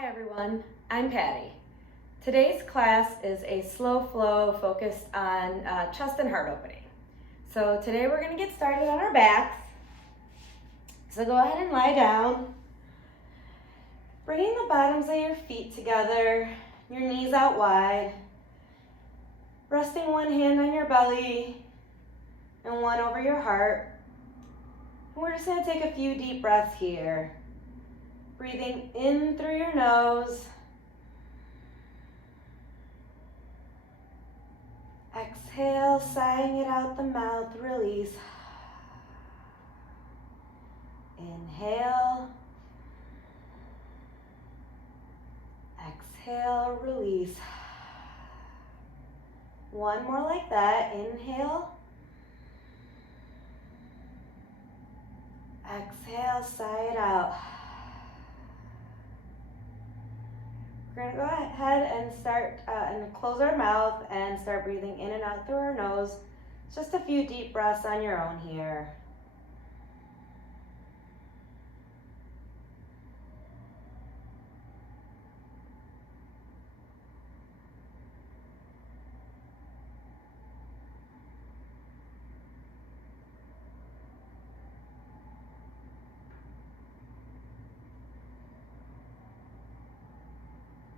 Hi everyone, I'm Patty. Today's class is a slow flow focused on chest and heart opening. So today we're going to get started on our backs. So go ahead and lie down, bringing the bottoms of your feet together, your knees out wide, resting one hand on your belly and one over your heart. And we're just going to take a few deep breaths here. Breathing in through your nose. Exhale, sighing it out the mouth, release. Inhale. Exhale, release. One more like that. Inhale. Exhale, sigh it out. We're going to go ahead and start and close our mouth and start breathing in and out through our nose. Just a few deep breaths on your own here.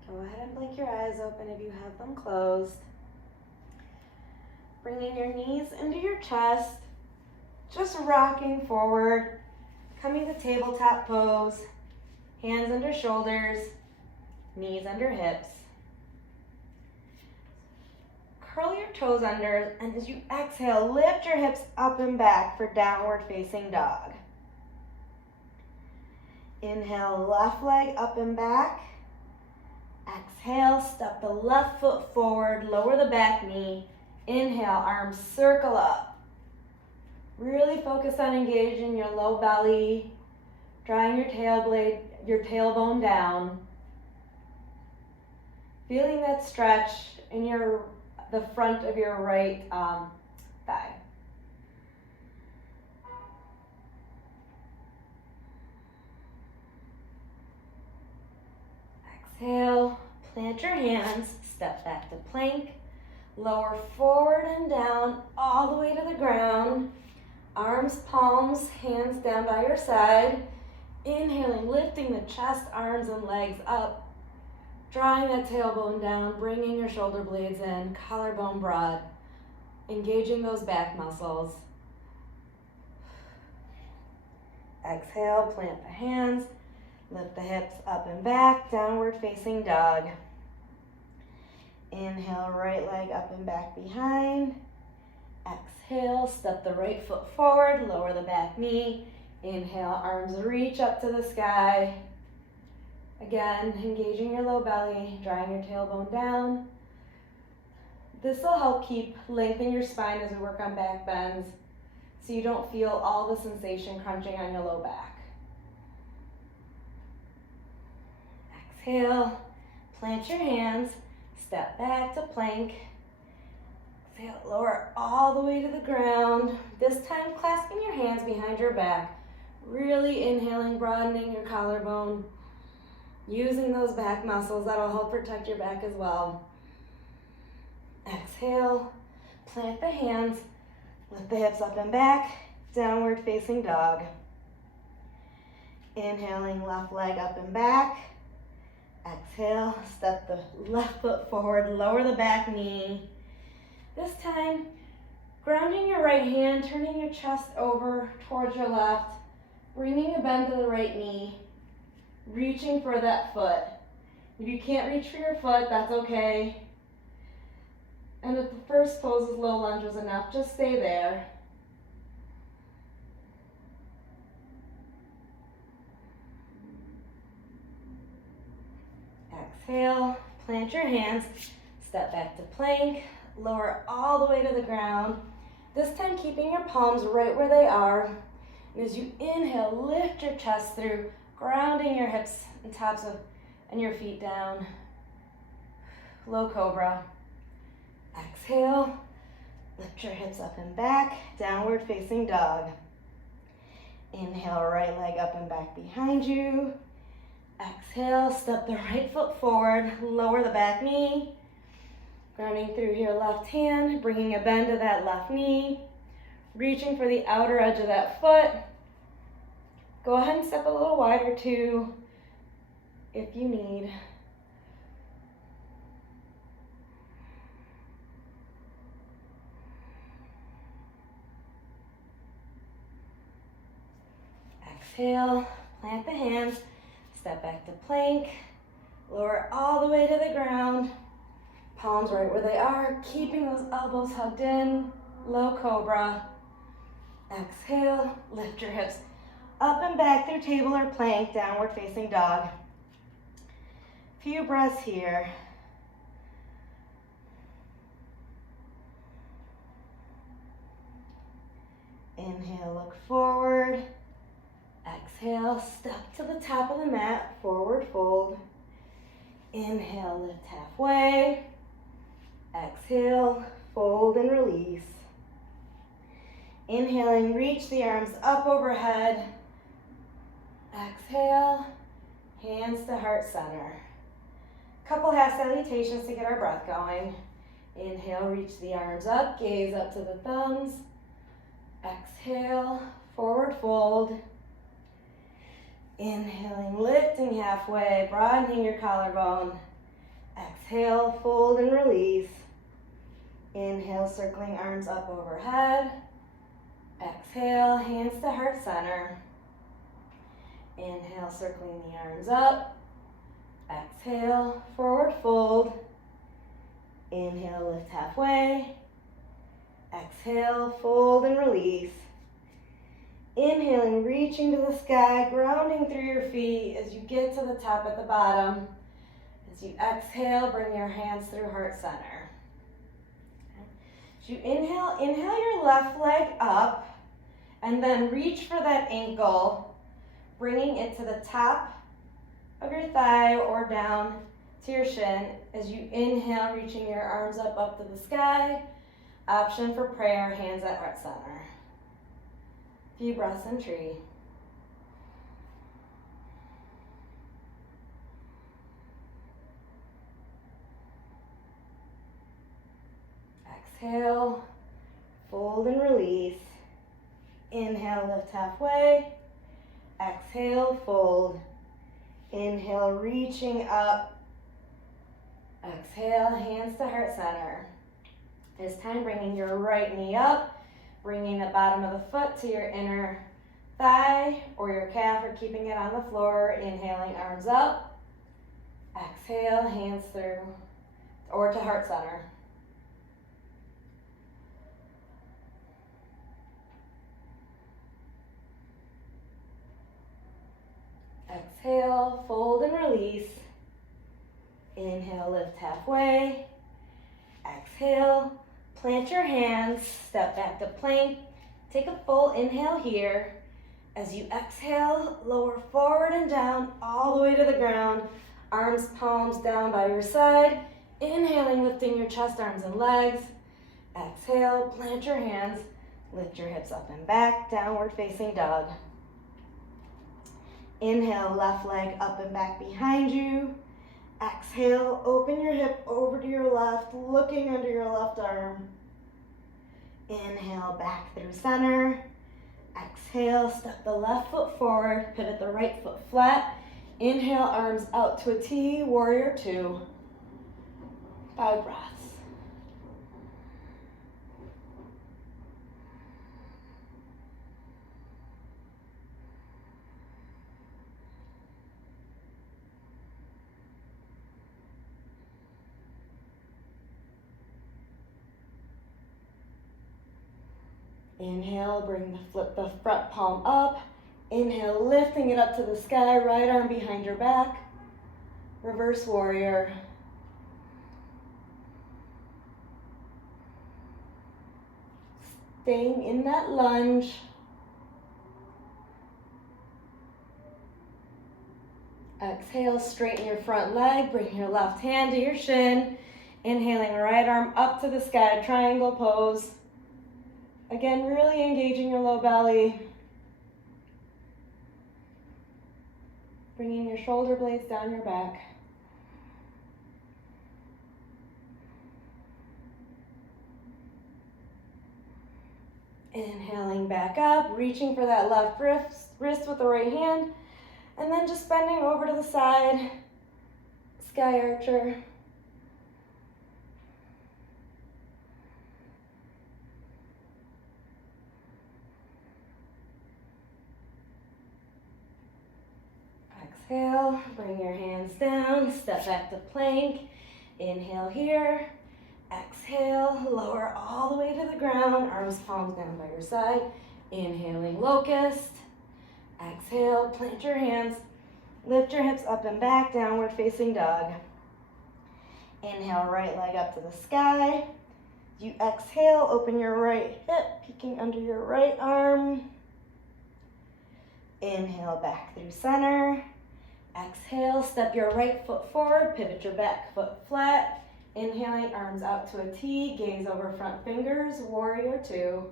Go ahead and blink your eyes open if you have them closed. Bringing your knees into your chest, just rocking forward, coming to tabletop pose, hands under shoulders, knees under hips. Curl your toes under, and as you exhale, lift your hips up and back for downward facing dog. Inhale, left leg up and back. Exhale, step the left foot forward, lower the back knee. Inhale, arms circle up. Really focus on engaging your low belly, drawing your tailbone down. Feeling that stretch in the front of your right thigh. Exhale, plant your hands, step back to plank, lower forward and down, all the way to the ground. Arms, palms, hands down by your side. Inhaling, lifting the chest, arms, and legs up. Drawing that tailbone down, bringing your shoulder blades in, collarbone broad. Engaging those back muscles. Exhale, plant the hands. Lift the hips up and back, downward facing dog. Inhale, right leg up and back behind. Exhale, step the right foot forward, lower the back knee. Inhale, arms reach up to the sky. Again, engaging your low belly, drawing your tailbone down. This will help lengthen your spine as we work on back bends so you don't feel all the sensation crunching on your low back. Exhale, plant your hands, step back to plank. Exhale, lower all the way to the ground. This time, clasping your hands behind your back. Really inhaling, broadening your collarbone. Using those back muscles, that'll help protect your back as well. Exhale, plant the hands, lift the hips up and back, downward facing dog. Inhaling, left leg up and back. Exhale, step the left foot forward, lower the back knee. This time, grounding your right hand, turning your chest over towards your left, bringing a bend to the right knee, reaching for that foot. If you can't reach for your foot, that's okay. And if the first pose is low lunge was enough, just stay there. Exhale, plant your hands, step back to plank, lower all the way to the ground. This time keeping your palms right where they are. And as you inhale, lift your chest through, grounding your hips and your feet down. Low cobra. Exhale, lift your hips up and back, downward facing dog. Inhale, right leg up and back behind you. Exhale, step the right foot forward, lower the back knee. Grounding through your left hand, bringing a bend to that left knee. Reaching for the outer edge of that foot. Go ahead and step a little wider too, if you need. Exhale, plant the hands, step back to plank, lower all the way to the ground, palms right where they are, keeping those elbows hugged in, low cobra. Exhale, lift your hips up and back through table or plank, downward facing dog. Few breaths here. Inhale, look forward. Exhale, step to the top of the mat, forward fold. Inhale, lift halfway. Exhale, fold and release. Inhaling, reach the arms up overhead. Exhale, hands to heart center. Couple half salutations to get our breath going. Inhale, reach the arms up, gaze up to the thumbs. Exhale, forward fold. Inhaling, lifting halfway, broadening your collarbone. Exhale, fold and release. Inhale, circling arms up overhead. Exhale, hands to heart center. Inhale, circling the arms up. Exhale, forward fold. Inhale, lift halfway. Exhale, fold and release. Inhaling, reaching to the sky, grounding through your feet as you get to the top at the bottom. As you exhale, bring your hands through heart center. As you inhale your left leg up, and then reach for that ankle, bringing it to the top of your thigh or down to your shin. As you inhale, reaching your arms up to the sky. Option for prayer, hands at heart center. Few breaths in tree. Exhale, fold and release. Inhale, lift halfway. Exhale, fold. Inhale, reaching up. Exhale, hands to heart center. This time, bringing your right knee up, bringing the bottom of the foot to your inner thigh or your calf, or keeping it on the floor. Inhaling, arms up. Exhale, hands through or to heart center. Exhale, fold and release. Inhale, lift halfway. Exhale, plant your hands, step back to plank. Take a full inhale here. As you exhale, lower forward and down, all the way to the ground. Arms, palms down by your side. Inhaling, lifting your chest, arms, and legs. Exhale, plant your hands, lift your hips up and back, downward facing dog. Inhale, left leg up and back behind you. Exhale, open your hip over to your left, looking under your left arm. Inhale, back through center. Exhale, step the left foot forward, pivot the right foot flat. Inhale, arms out to a T, warrior two. 5 breaths. Inhale, flip the front palm up. Inhale, lifting it up to the sky, right arm behind your back. Reverse warrior. Staying in that lunge. Exhale, straighten your front leg, bring your left hand to your shin. Inhaling, right arm up to the sky, triangle pose. Again, really engaging your low belly. Bringing your shoulder blades down your back. Inhaling back up, reaching for that left wrist with the right hand, and then just bending over to the side, sky archer. Exhale, bring your hands down, step back to plank. Inhale here. Exhale, lower all the way to the ground, arms palms down by your side. Inhaling locust. Exhale, plant your hands, lift your hips up and back, downward facing dog. Inhale, right leg up to the sky. You exhale, open your right hip, peeking under your right arm. Inhale, back through center. Exhale, step your right foot forward, pivot your back foot flat. Inhaling, arms out to a T, gaze over front fingers, warrior two.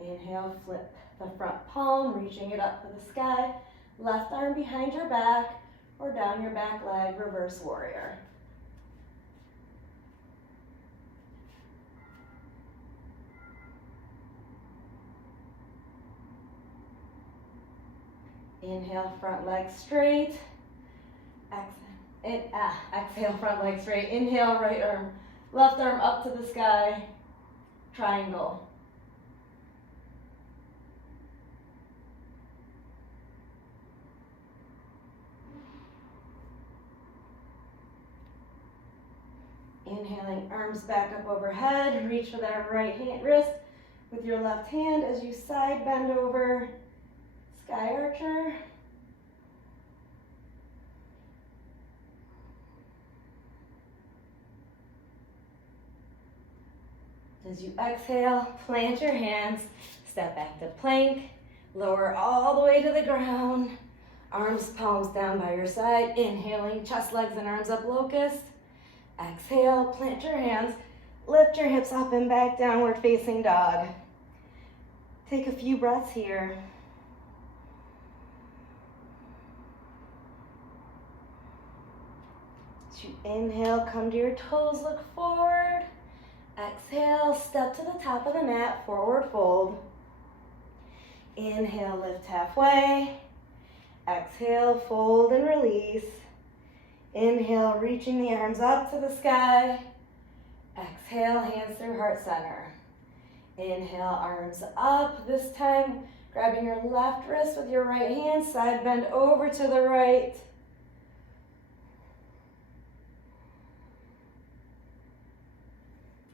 Inhale, flip the front palm, reaching it up to the sky. Left arm behind your back or down your back leg, reverse warrior. Inhale, front leg straight. Exhale, front leg straight. Inhale, right arm, left arm up to the sky, triangle. Inhaling, arms back up overhead. Reach for that right wrist with your left hand as you side bend over, sky archer. As you exhale, plant your hands, step back to plank, lower all the way to the ground, arms, palms down by your side. Inhaling, chest, legs, and arms up, locust. Exhale, plant your hands, lift your hips up and back, downward facing dog. Take a few breaths here. As you inhale, come to your toes, look forward. Exhale, step to the top of the mat, forward fold. Inhale, lift halfway. Exhale, fold and release. Inhale, reaching the arms up to the sky. Exhale, hands through heart center. Inhale, arms up. This time, grabbing your left wrist with your right hand, side bend over to the right.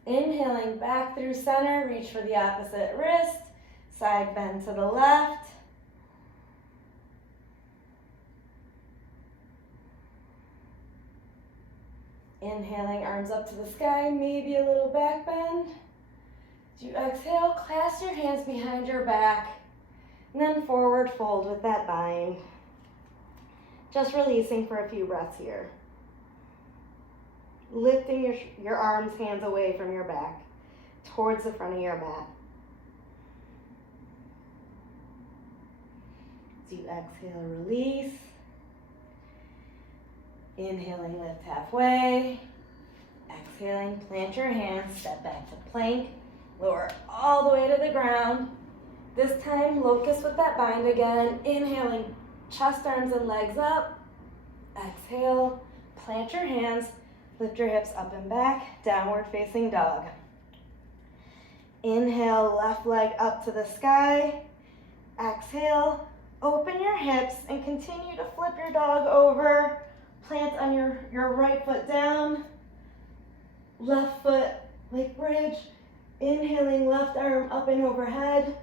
Inhaling back through center, reach for the opposite wrist, side bend to the left. Inhaling, arms up to the sky, maybe a little back bend. As you exhale, clasp your hands behind your back, and then forward fold with that bind. Just releasing for a few breaths here. Lifting your arms, hands away from your back, towards the front of your mat. As you exhale, release. Inhaling, lift halfway. Exhaling, plant your hands, step back to plank. Lower all the way to the ground. This time, locust with that bind again. Inhaling, chest, arms, and legs up. Exhale, plant your hands, lift your hips up and back, downward facing dog. Inhale, left leg up to the sky. Exhale, open your hips and continue to flip your dog over. Plant on your right foot down. Left foot like bridge. Inhaling, left arm up and overhead.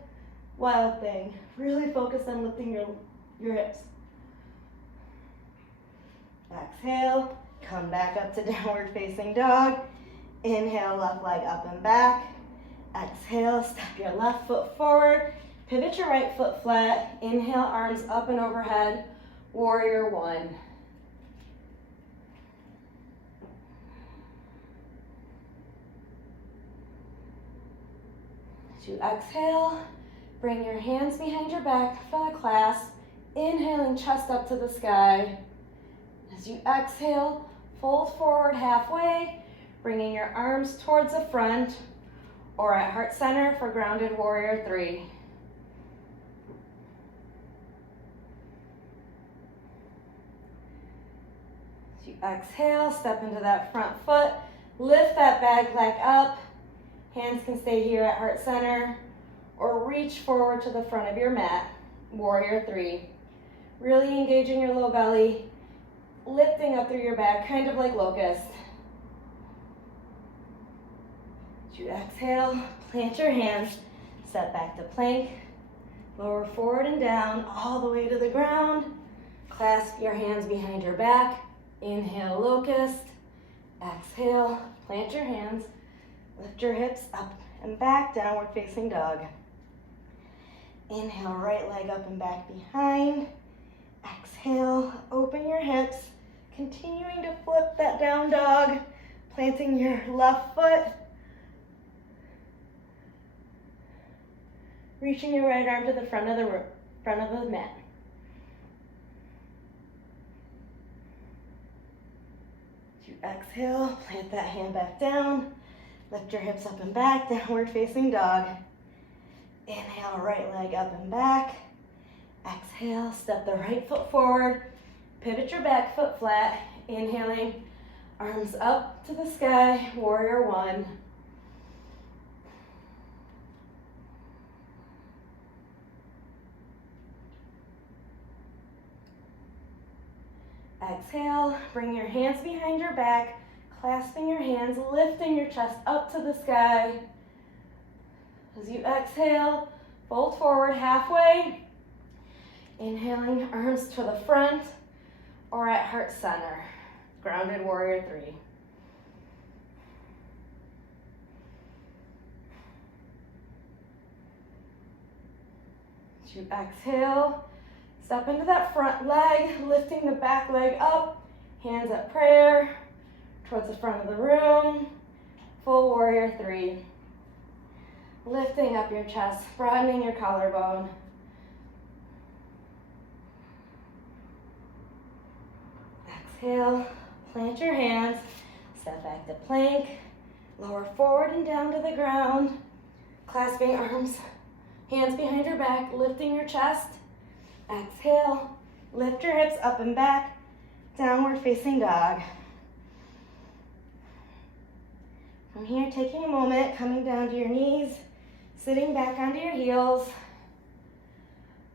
Wild thing. Really focus on lifting your hips. Exhale, come back up to downward facing dog. Inhale, left leg up and back. Exhale, step your left foot forward. Pivot your right foot flat. Inhale, arms up and overhead. Warrior one. As you exhale, bring your hands behind your back for the clasp. Inhaling, chest up to the sky. As you exhale, fold forward halfway, bringing your arms towards the front or at heart center for grounded warrior 3. As you exhale, step into that front foot, lift that back leg up. Hands can stay here at heart center or reach forward to the front of your mat, warrior 3. Really engaging your low belly, lifting up through your back, kind of like locust. As you exhale, plant your hands, step back to plank, lower forward and down, all the way to the ground. Clasp your hands behind your back. Inhale, locust. Exhale, plant your hands, lift your hips up and back, downward facing dog. Inhale, right leg up and back behind. Exhale, open your hips, continuing to flip that down dog, planting your left foot, reaching your right arm to the front of the mat. As you exhale, plant that hand back down, lift your hips up and back, downward facing dog. Inhale, right leg up and back. Exhale, step the right foot forward, pivot your back foot flat. Inhaling, arms up to the sky, warrior 1. Exhale, bring your hands behind your back, clasping your hands, lifting your chest up to the sky. As you exhale, fold forward halfway. Inhaling, arms to the front or at heart center, grounded warrior 3. As you exhale, step into that front leg, lifting the back leg up, hands at prayer, towards the front of the room, full warrior 3. Lifting up your chest, broadening your collarbone. Exhale, plant your hands, step back to plank, lower forward and down to the ground, clasping arms, hands behind your back, lifting your chest. Exhale, lift your hips up and back, downward facing dog. From here, taking a moment, coming down to your knees, sitting back onto your heels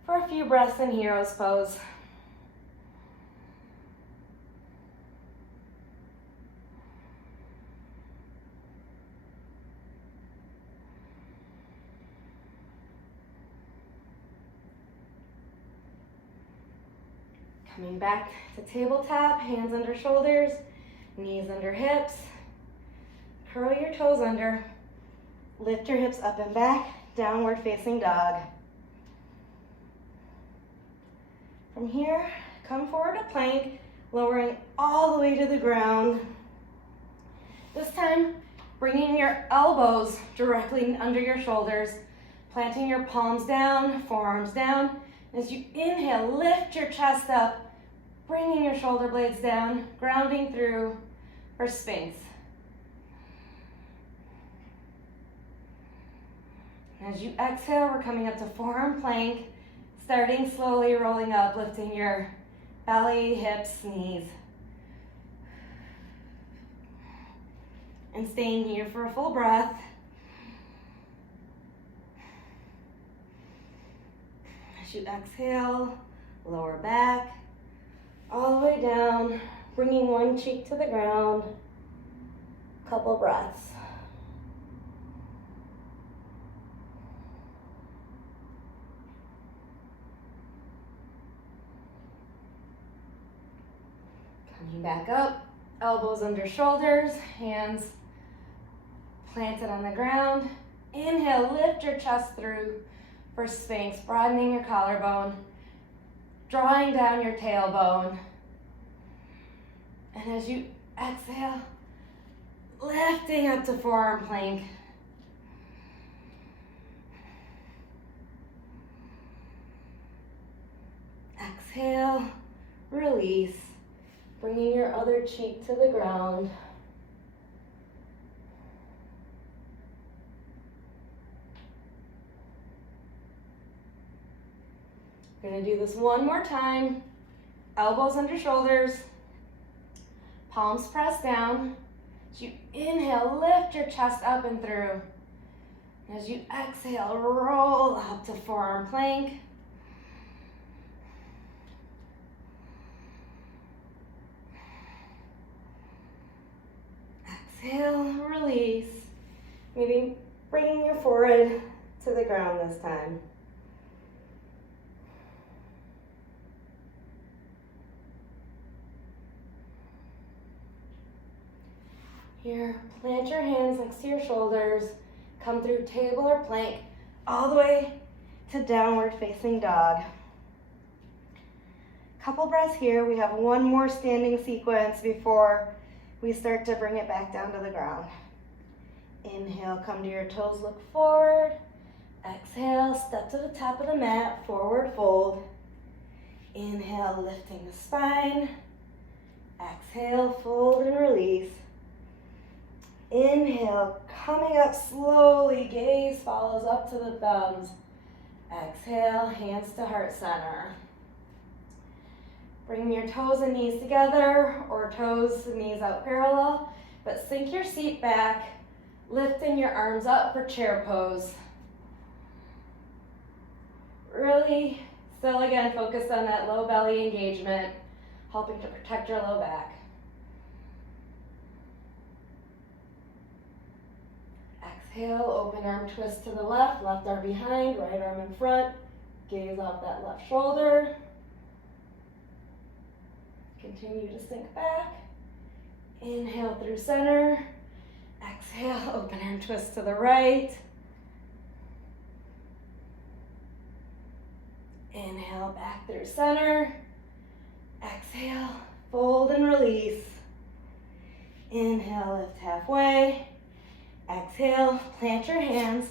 for a few breaths in hero's pose. Coming back to tabletop, hands under shoulders, knees under hips. Curl your toes under. Lift your hips up and back, downward facing dog. From here, come forward to plank, lowering all the way to the ground. This time, bringing your elbows directly under your shoulders, planting your palms down, forearms down. As you inhale, lift your chest up, bringing your shoulder blades down, grounding through for Sphinx. As you exhale, we're coming up to forearm plank, starting slowly rolling up, lifting your belly, hips, knees. And staying here for a full breath. As you exhale, lower back, all the way down, bringing one cheek to the ground. Couple breaths. Coming back up, elbows under shoulders, hands planted on the ground. Inhale, lift your chest through for Sphinx, broadening your collarbone, drawing down your tailbone. And as you exhale, lifting up to forearm plank. Exhale, release, bringing your other cheek to the ground. We're going to do this one more time. Elbows under shoulders, palms pressed down. As you inhale, lift your chest up and through. As you exhale, roll up to forearm plank. Exhale, release. Maybe bringing your forehead to the ground this time. Here, plant your hands next to your shoulders. Come through table or plank all the way to downward facing dog. Couple breaths here. We have one more standing sequence before we start to bring it back down to the ground. Inhale, come to your toes, look forward. Exhale, step to the top of the mat, forward fold. Inhale, lifting the spine. Exhale, fold and release. Inhale, coming up slowly, gaze follows up to the thumbs. Exhale, hands to heart center. Bring your toes and knees together, or toes and knees out parallel, but sink your seat back, lifting your arms up for chair pose. Really, still again, focus on that low belly engagement, helping to protect your low back. Exhale, open arm twist to the left arm behind, right arm in front. Gaze off that left shoulder. Continue to sink back. Inhale through center. Exhale, open arm twist to the right. Inhale, back through center. Exhale, fold and release. Inhale, lift halfway. Exhale, plant your hands,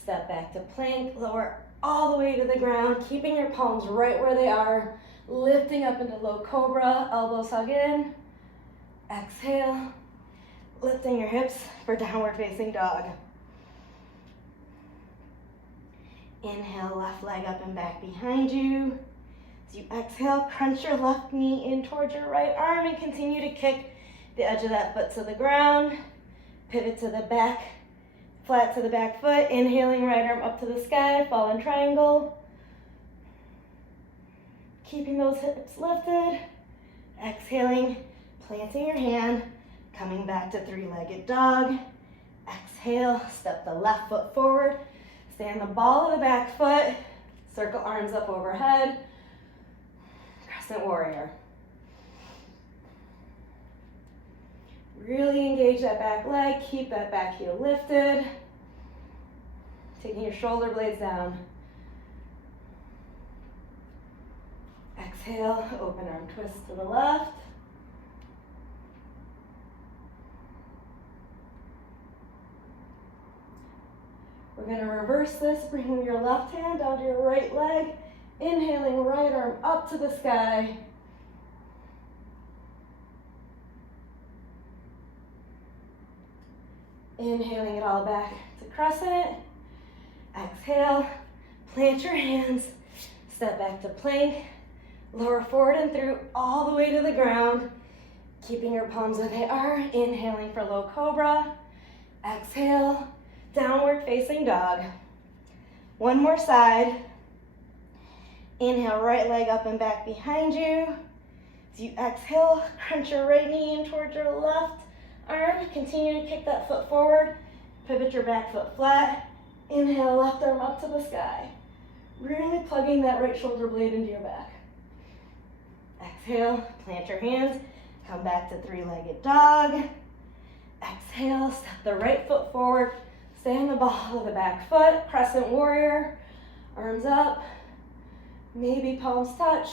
step back to plank, lower all the way to the ground, keeping your palms right where they are, lifting up into low cobra, elbows hug in. Exhale, lifting your hips for downward facing dog. Inhale, left leg up and back behind you. As you exhale, crunch your left knee in towards your right arm and continue to kick the edge of that foot to the ground. Pivot to the back, flat to the back foot. Inhaling, right arm up to the sky, fallen triangle. Keeping those hips lifted. Exhaling, planting your hand, coming back to three-legged dog. Exhale, step the left foot forward. Stand the ball of the back foot. Circle arms up overhead. Crescent warrior. Really engage that back leg, keep that back heel lifted. Taking your shoulder blades down. Exhale, open arm twist to the left. We're going to reverse this, bringing your left hand down to your right leg. Inhaling, right arm up to the sky. Inhaling it all back to crescent. Exhale, plant your hands, step back to plank, lower forward and through all the way to the ground, keeping your palms where they are. Inhaling for low cobra. Exhale, downward facing dog. One more side. Inhale, right leg up and back behind you. As you exhale, crunch your right knee in towards your left arm. Continue to kick that foot forward. Pivot your back foot flat. Inhale, left arm up to the sky. Really plugging that right shoulder blade into your back. Exhale, plant your hands. Come back to three-legged dog. Exhale, step the right foot forward. Stay on the ball of the back foot. Crescent warrior. Arms up. Maybe palms touch.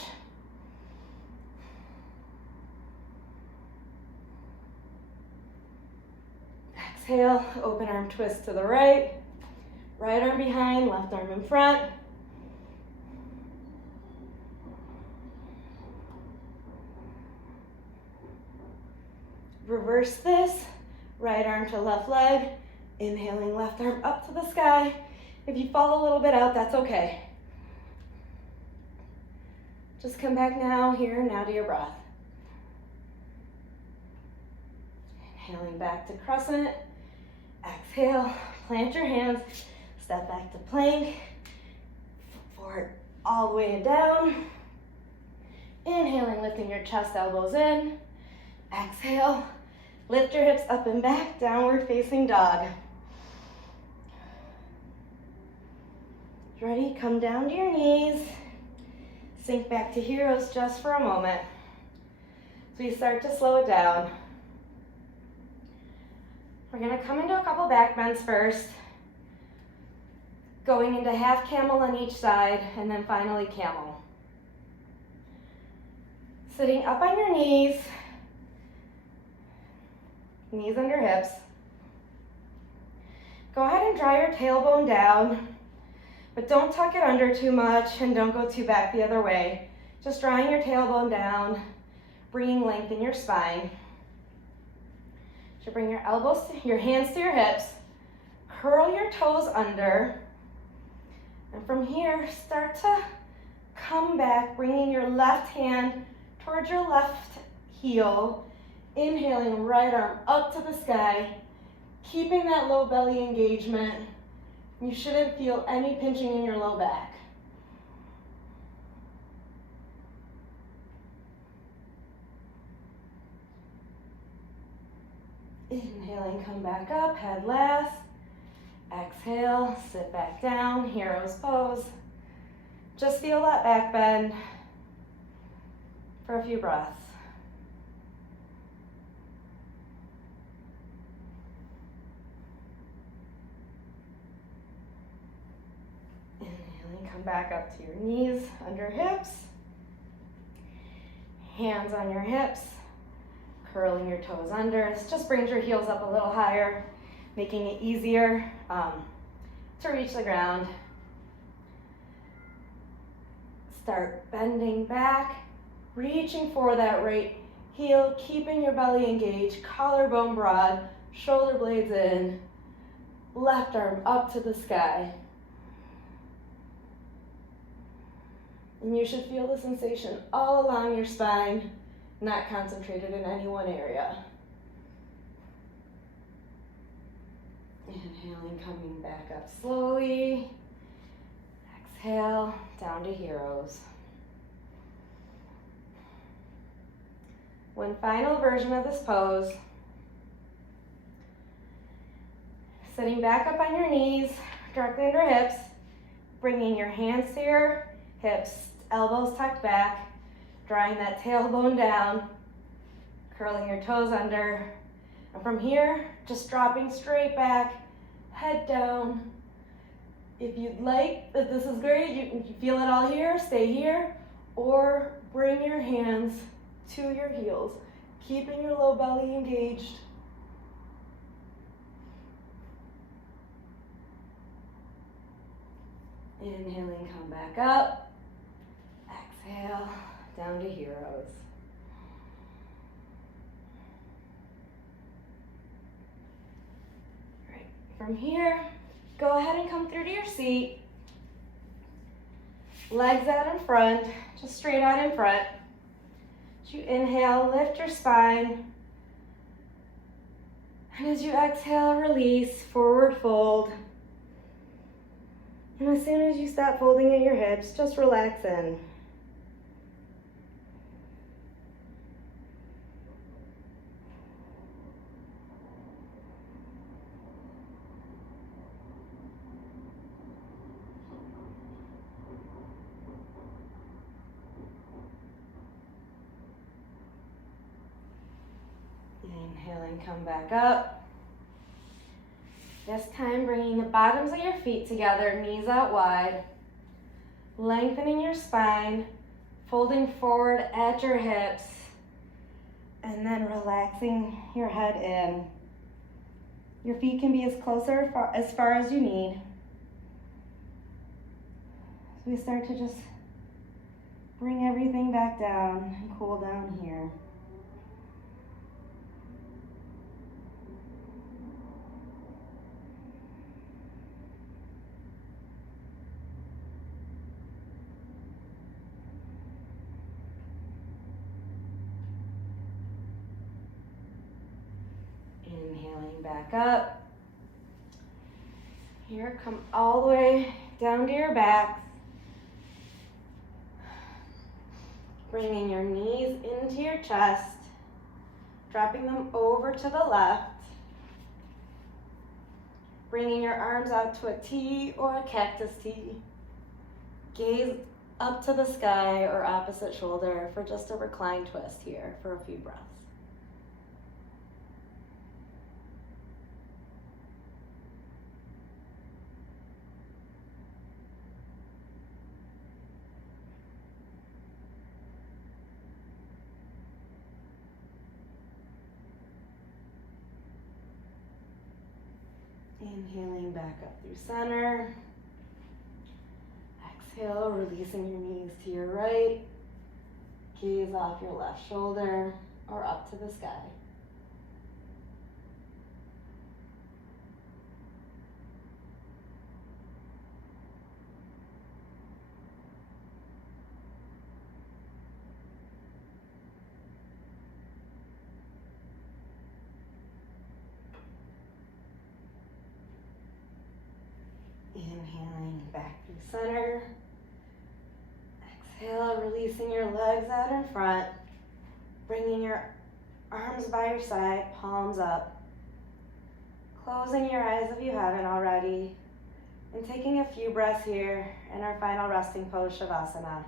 Exhale, open arm twist to the right. Right arm behind, left arm in front. reverse this, right arm to left leg, inhaling left arm up to the sky. If you fall a little bit out, that's okay. Just come back now to your breath. Inhaling back to crescent. Exhale, plant your hands, step back to plank, forward all the way and down. Inhaling, lifting your chest, elbows in. Exhale, lift your hips up and back, downward facing dog. Ready? Come down to your knees. Sink back to heroes just for a moment. So you start to slow it down. We're gonna come into a couple back bends first, going into half camel on each side, and then finally camel. Sitting up on your knees, knees under hips. Go ahead and draw your tailbone down, but don't tuck it under too much and don't go too back the other way. Just drawing your tailbone down, bringing length in your spine. So bring your elbows, your hands to your hips, curl your toes under, and from here, start to come back, bringing your left hand towards your left heel, inhaling right arm up to the sky, keeping that low belly engagement. You shouldn't feel any pinching in your low back. Inhaling, come back up, head last. Exhale, sit back down, hero's pose. Just feel that back bend for a few breaths. Inhaling, come back up to your knees, under hips. Hands on your hips, curling your toes under. This just brings your heels up a little higher, making it easier to reach the ground. Start bending back, reaching for that right heel, keeping your belly engaged, collarbone broad, shoulder blades in, left arm up to the sky. And you should feel the sensation all along your spine, not concentrated in any one area. Inhaling, coming back up slowly. Exhale, down to heroes. One final version of this pose. Sitting back up on your knees, directly under hips, bringing your hands to your hips, elbows tucked back, drawing that tailbone down, curling your toes under, and from here, just dropping straight back, head down. If you'd like, if this is great, you feel it all here, stay here, or bring your hands to your heels, keeping your low belly engaged. Inhaling, come back up. Exhale, down to heroes. All right, from here, go ahead and come through to your seat. Legs out in front, just straight out in front. As you inhale, lift your spine. And as you exhale, release, forward fold. And as soon as you stop folding at your hips, just relax in. Inhaling, come back up. This time, bringing the bottoms of your feet together, knees out wide. Lengthening your spine, folding forward at your hips, and then relaxing your head in. Your feet can be as far as you need. So we start to just bring everything back down and cool down here. back up. Here, come all the way down to your backs. Bringing your knees into your chest, dropping them over to the left. Bringing your arms out to a T or a cactus T. Gaze up to the sky or opposite shoulder for just a reclined twist here for a few breaths. Inhaling back up through center. Exhale, releasing your knees to your right. Gaze off your left shoulder or up to the sky. Inhaling back through center. Exhale, releasing your legs out in front. Bringing your arms by your side, palms up. Closing your eyes if you haven't already. And taking a few breaths here in our final resting pose, Shavasana.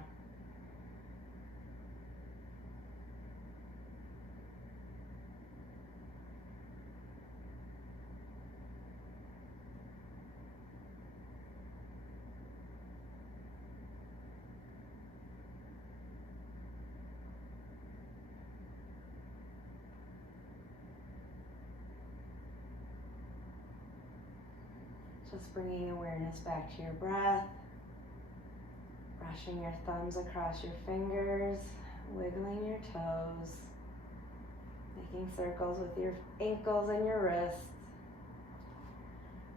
Just bringing awareness back to your breath, brushing your thumbs across your fingers, wiggling your toes, making circles with your ankles and your wrists,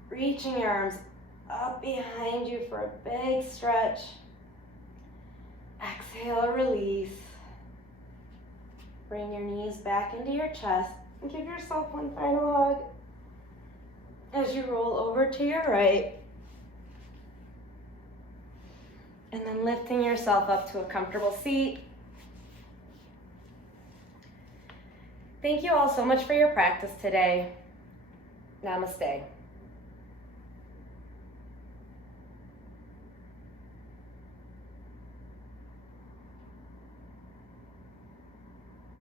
reaching your arms up behind you for a big stretch. Exhale, release. Bring your knees back into your chest and give yourself one final hug. As you roll over to your right, and then lifting yourself up to a comfortable seat. Thank you all so much for your practice today. Namaste.